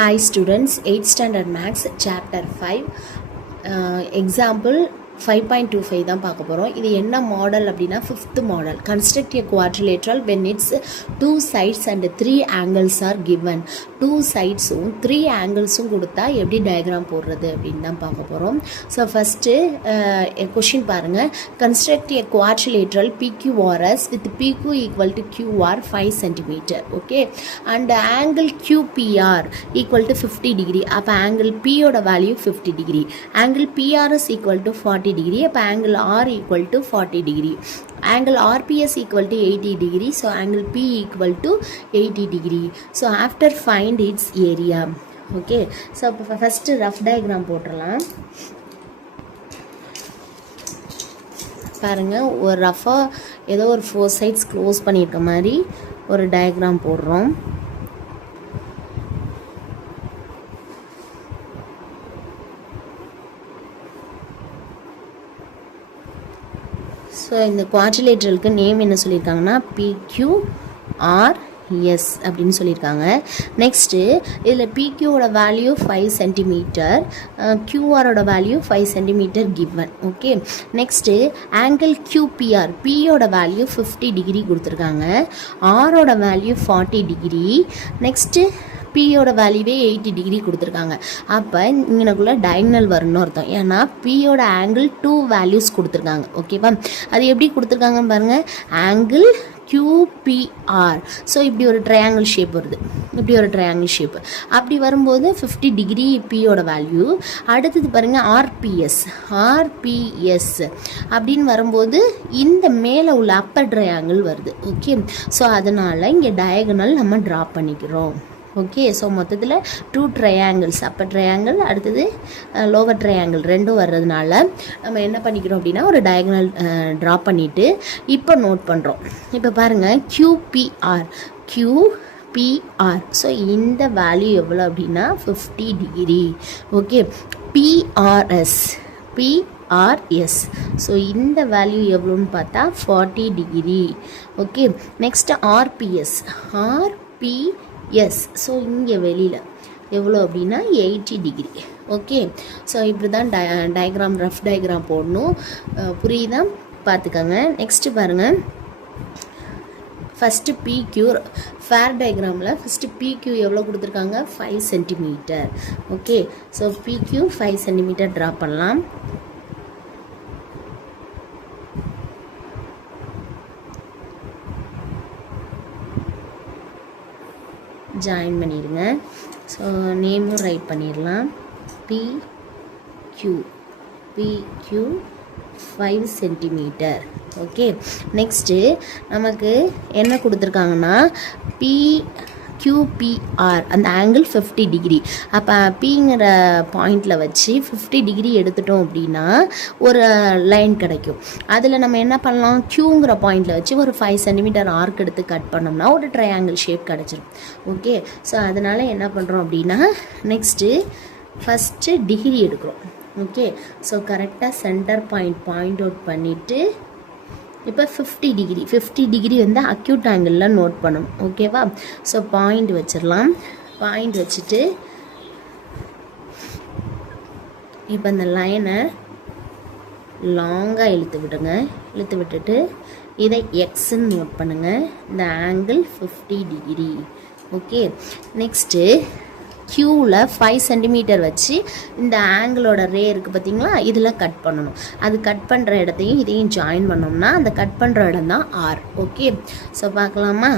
Hi students, 8th standard maths chapter 5 example 5.25 தான் பார்க்க போகிறோம். இது என்ன மாடல் அப்படின்னா 5th model. Construct a quadrilateral when its 2 sides and 3 angles are given. 2 sides-உம் 3 angles-உம் கொடுத்தா எப்படி டயக்ராம் போடுறது அப்படின்னு தான் பார்க்க போகிறோம். ஸோ ஃபஸ்ட்டு கொஷின் பாருங்கள். Construct a quadrilateral PQRS with PQ equal to QR 5 cm. Okay, and angle QPR equal to 50 degree. அப்போ angle P ஓட value 50 degree. Angle PRS equal to 40 degree. அப்போ angle R equal to 40 degree. Angle RPS equal to 80 degree. So angle P equal to 80 degree. So after find its area. Okay, so first rough diagram போட்டுடலாம். பாருங்க, ஒரு ரஃபாக ஏதோ ஒரு 4 sides close பண்ணியிருக்க மாதிரி ஒரு diagram போடுறோம். ஸோ இந்த குவாட்ரிலேட்ரலுக்கு நேம் என்ன சொல்லியிருக்காங்கன்னா PQRS அப்படின்னு சொல்லியிருக்காங்க. நெக்ஸ்ட்டு இதில் PQவோட வேல்யூ 5 சென்டிமீட்டர், QRோட value 5 centimetre given. Okay, next angle QPR, Pயோட வேல்யூ 50 டிகிரி கொடுத்துருக்காங்க, ஆரோட வேல்யூ 40 டிகிரி, நெக்ஸ்ட்டு பியோட வேல்யூவே 80 டிகிரி கொடுத்துருக்காங்க. அப்போ இங்கனக்குள்ளே டயக்னல் வரணும்னு அர்த்தம். ஏன்னா பியோட ஆங்கிள் 2 வேல்யூஸ் கொடுத்துருக்காங்க. ஓகேவா, அது எப்படி கொடுத்துருக்காங்கன்னு பாருங்கள். Angle QPR. ஸோ இப்படி ஒரு ட்ரையாங்கிள் ஷேப் வருது, இப்படி ஒரு ட்ரையாங்கிள் ஷேப். அப்படி வரும்போது 50 டிகிரி பியோட வேல்யூ. அடுத்தது பாருங்கள் RPS அப்படின்னு வரும்போது இந்த மேலே உள்ள அப்பர் ட்ரையாங்கிள் வருது. ஓகே, ஸோ அதனால் இங்கே டயகனல் நம்ம ட்ரா பண்ணிக்கிறோம். ஓகே, ஸோ மொத்தத்தில் 2 ட்ரையாங்கிள்ஸ், அப்பர் ட்ரையாங்கிள் அடுத்தது லோவர் ட்ரையாங்கிள் ரெண்டும் வர்றதுனால நம்ம என்ன பண்ணிக்கிறோம் அப்படின்னா ஒரு டயகனல் ட்ரா பண்ணிவிட்டு இப்போ நோட் பண்ணுறோம். இப்போ பாருங்கள், QPR. ஸோ இந்த வேல்யூ எவ்வளோ அப்படின்னா 50 டிகிரி. Okay, PRS. ஸோ இந்த வேல்யூ எவ்வளோன்னு பார்த்தா 40 degree. Okay, next RPS. So இங்கே வெளியில் எவ்வளோ அப்படின்னா 80 டிகிரி. ஓகே, ஸோ இப்படி தான் டயக்ராம், ரஃப் டயக்ராம் போடணும். புரியுதா, பார்த்துக்கோங்க. நெக்ஸ்ட்டு பாருங்கள், ஃபஸ்ட்டு PQ ஃபேர் டயக்ராமில் ஃபஸ்ட்டு PQ எவ்வளோ கொடுத்துருக்காங்க 5 centimetre. Okay, so PQ 5 centimetre draw பண்ணலாம். ஜாயின் பண்ணிடுங்க. ஸோ நேமும் ரைட் பண்ணிடலாம். PQ 5 centimetre. ஓகே, நெக்ஸ்ட்டு நமக்கு என்ன கொடுத்துருக்காங்கன்னா QPR அந்த ஆங்கிள் 50 டிகிரி. அப்போ Pங்கிற பாயிண்டில் வச்சு 50 டிகிரி எடுத்துட்டோம் அப்படின்னா ஒரு லைன் கிடைக்கும். அதில் நம்ம என்ன பண்ணலாம், Qங்கிற பாயிண்டில் வச்சு ஒரு 5 சென்டிமீட்டர் ஆர்க் எடுத்து கட் பண்ணோம்னா ஒரு ட்ரையாங்கிள் ஷேப் கிடச்சிரும். ஓகே, ஸோ அதனால் என்ன பண்ணுறோம் அப்படின்னா நெக்ஸ்ட்டு ஃபஸ்ட்டு டிகிரி எடுக்கிறோம். ஓகே, ஸோ கரெக்டாக சென்டர் பாயிண்ட் அவுட் பண்ணிவிட்டு இப்போ 50 டிகிரி வந்து அக்யூட் ஆங்கிளில் நோட் பண்ணணும். ஓகேவா, ஸோ பாயிண்ட் வச்சிடலாம். பாயிண்ட் வச்சுட்டு இப்போ இந்த லைனை லாங்காக இழுத்து விடுங்க. இழுத்து விட்டுட்டு இதை எக்ஸ்ன்னு நோட் பண்ணுங்கள். இந்த ஆங்கிள் 50 டிகிரி. ஓகே, நெக்ஸ்ட்டு Qவில் 5 சென்டிமீட்டர் வச்சு இந்த ஆங்கிளோட ரே இருக்குது பார்த்தீங்களா, இதில் கட் பண்ணணும். அது கட் பண்ணுற இடத்தையும் இதையும் ஜாயின் பண்ணோம்னா அந்த கட் பண்ணுற இடம் தான் R. ஓகே, ஸோ பார்க்கலாமா.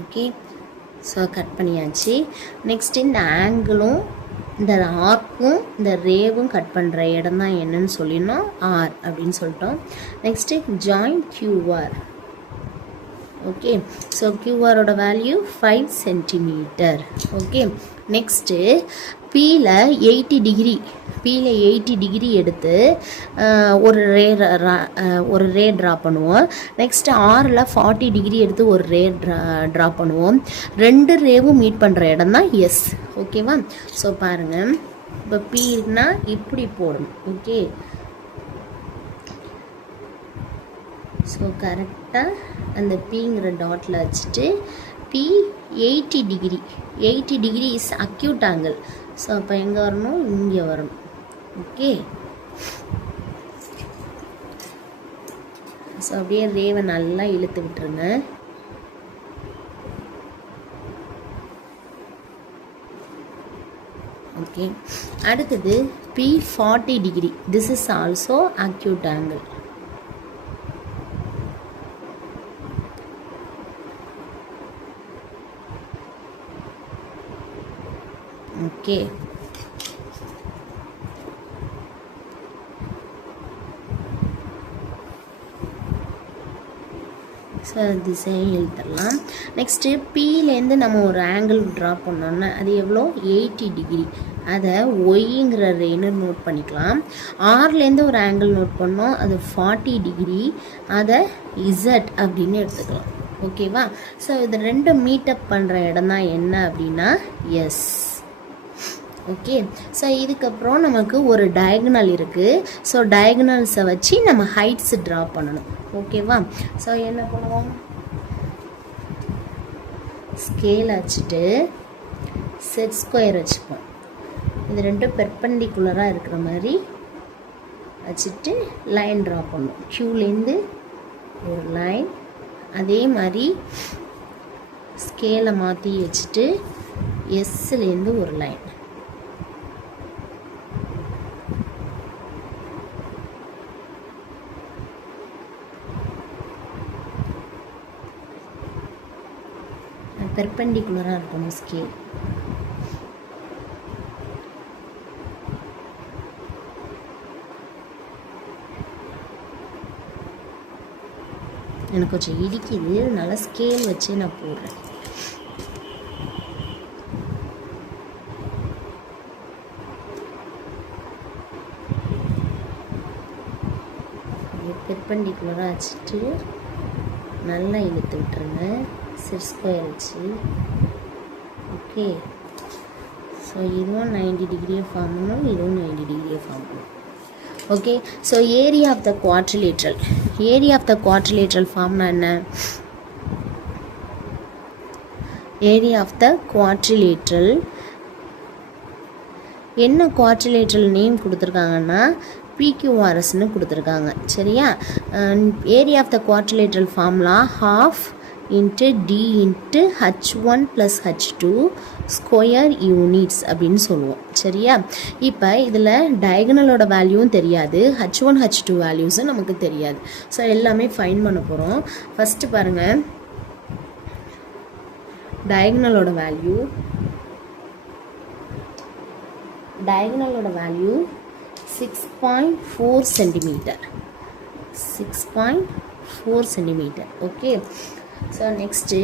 ஓகே, ஸோ கட் பண்ணியாச்சு. நெக்ஸ்ட் இந்த ஆங்கிளும் இந்த ஆர்க்கும் இந்த ரேவும் கட் பண்ணுற இடம் தான் என்னன்னு சொல்லிடணும், R அப்படின்னு சொல்லிட்டோம். Next join QR. Okay. So கியூஆரோட வேல்யூ 5 சென்டிமீட்டர். ஓகே. நெக்ஸ்ட்டு பியில் 80 டிகிரி, பியில் 80 டிகிரி எடுத்து ஒரு ரே ட்ரா பண்ணுவோம். நெக்ஸ்ட்டு ஆரில் 40 டிகிரி எடுத்து ஒரு ரே ட்ரா பண்ணுவோம். ரெண்டு ரேவும் மீட் பண்ணுற இடம் தான் எஸ். ஓகேவா? ஸோ பாருங்கள், இப்போ பின்னா இப்படி போடணும். ஓகே. ஸோ கரெக்டாக அந்த பிங்கிற டாட்டில் வச்சுட்டு B 80 degree, 80 degree is acute angle. So அப்போ எங்கே வரணும்? இங்கே வரணும். ஓகே. ஸோ அப்படியே ரேவை நல்லா இழுத்து விட்டுருங்க. ஓகே. அடுத்தது B 40 degree, this is also acute angle. Okay. So திசையும் எழுதிடலாம். நெக்ஸ்ட்டு பியிலேருந்து நம்ம ஒரு ஆங்கிள் ட்ரா பண்ணோன்னா அது எவ்வளோ? 80 டிகிரி. அதை ஒய்ங்கிற ரேன்னு நோட் பண்ணிக்கலாம். ஆர்லேருந்து ஒரு ஆங்கிள் நோட் பண்ணோம், அது 40 டிகிரி. அதை இசட் அப்படின்னு எடுத்துக்கலாம். ஓகேவா? ஸோ இது ரெண்டும் மீட்டப் பண்ணுற இடம் தான் என்ன அப்படின்னா எஸ். ஓகே. ஸோ இதுக்கப்புறம் நமக்கு ஒரு டயகனல் இருக்குது. ஸோ டயகனல்ஸை வச்சு நம்ம ஹைட்ஸ் ட்ரா பண்ணணும். ஓகேவா? ஸோ என்ன பண்ணுவோம்? ஸ்கேல் வச்சுட்டு செட் ஸ்கொயர் வச்சுப்போம். இது ரெண்டும் பெர்பெண்டிகுலராக இருக்கிற மாதிரி வச்சுட்டு லைன் ட்ரா பண்ணும். க்யூலேருந்து ஒரு லைன், அதே மாதிரி ஸ்கேலை மாற்றி வச்சுட்டு எஸ்லேருந்து ஒரு லைன். பெர்பெண்டிகுலராக இருக்கணும் ஸ்கேல். எனக்கு கொஞ்சம் இடிக்குது, அதனால ஸ்கேல் வச்சு நான் போடுறேன். பெர்பெண்டிகுலராக வச்சுட்டு நல்லா இழுத்து விட்டுருங்க செட் ஸ்கொயர் வச்சு. ஓகே. ஸோ இதுவும் 90 டிகிரியை ஃபார்ம் பண்ணணும், இதுவும் 90 டிகிரியை ஃபார்ம் பண்ணணும். Okay. So area of the quadrilateral, area of the quadrilateral ஃபார்ம்னா என்ன? ஏரியா ஆஃப் த குவாட்ரிலேட்ரல் என்ன குவாட்ரிலேட்ரல் நேம் கொடுத்துருக்காங்கன்னா பிக்யூஆர்எஸ்ன்னு கொடுத்துருக்காங்க. சரியா? Area of the quadrilateral formula half into D into h1 + h2 square units அப்படின்னு சொல்லுவோம். சரியா? இப்போ இதில் டயகனலோட வேல்யூவும் தெரியாது, h1 h2 வேல்யூஸும் நமக்கு தெரியாது. ஸோ எல்லாமே ஃபைண்ட் பண்ண போகிறோம். ஃபஸ்ட்டு பாருங்கள், டயகனலோட value 6.4 centimetre, 6.4 centimetre. Okay. So next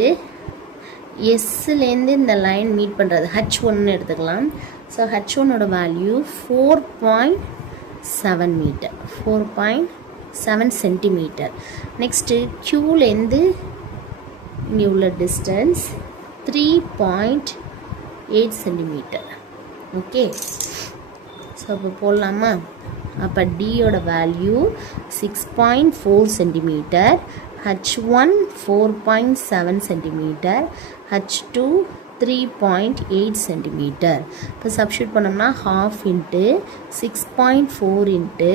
எஸ்லேருந்து இந்த லைன் மீட் பண்ணுறது h1ன்னு எடுத்துக்கலாம். ஸோ h1ஓட வேல்யூ 4.7 மீட்டர், 4.7 சென்டிமீட்டர். நெக்ஸ்ட்டு க்யூலேருந்து இங்கே உள்ள டிஸ்டன்ஸ் 3.8 சென்டிமீட்டர். ஓகே. ஸோ அப்போ போடலாமா? அப்போ டியோட value 6.4 centimetre, h1 4.7 centimetre, h2 3.8 centimetre. இப்போ சப்ஸ்டியூட் பண்ணோம்னா half into 6.4 into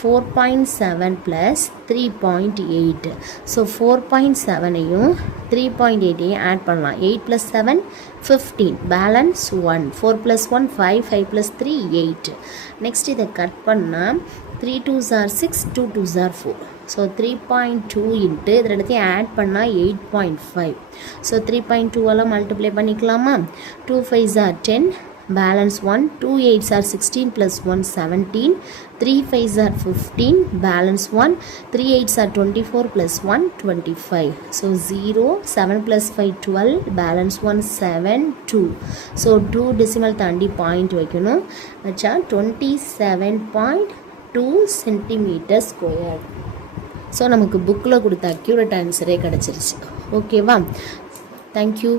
4.7 plus 3.8. So 4.7ஐயும் 3.8ஐயும் ஆட் பண்ணலாம். 8 + 7 15, பேலன்ஸ் 1. 4 + 1 5, 5 + 3 8. நெக்ஸ்ட் இதை கட் பண்ணால் 3 2s are 6, 2 2s are 4. So 3.2 into இதில் இடத்தையும் ஆட் பண்ணால் 8.5. ஸோ 3.2 மல்டிப்ளை பண்ணிக்கலாமா? 2 5s are 10, balance 1, 2 8s are 16 plus 1 17, 3 5s are 15, balance 1, 3 8s are 24 plus 1 25. So 0, 7 plus 5 12, balance 1 7 2. So 2 decimal தாண்டி பாயிண்ட் வைக்கணும். வச்சா 27.2 சென்டிமீட்டர் ஸ்கொயர். ஸோ நமக்கு புக்கில் கொடுத்த அக்யூரேட் ஆன்சரே கிடச்சிருச்சு. ஓகேவா? தேங்க்யூ.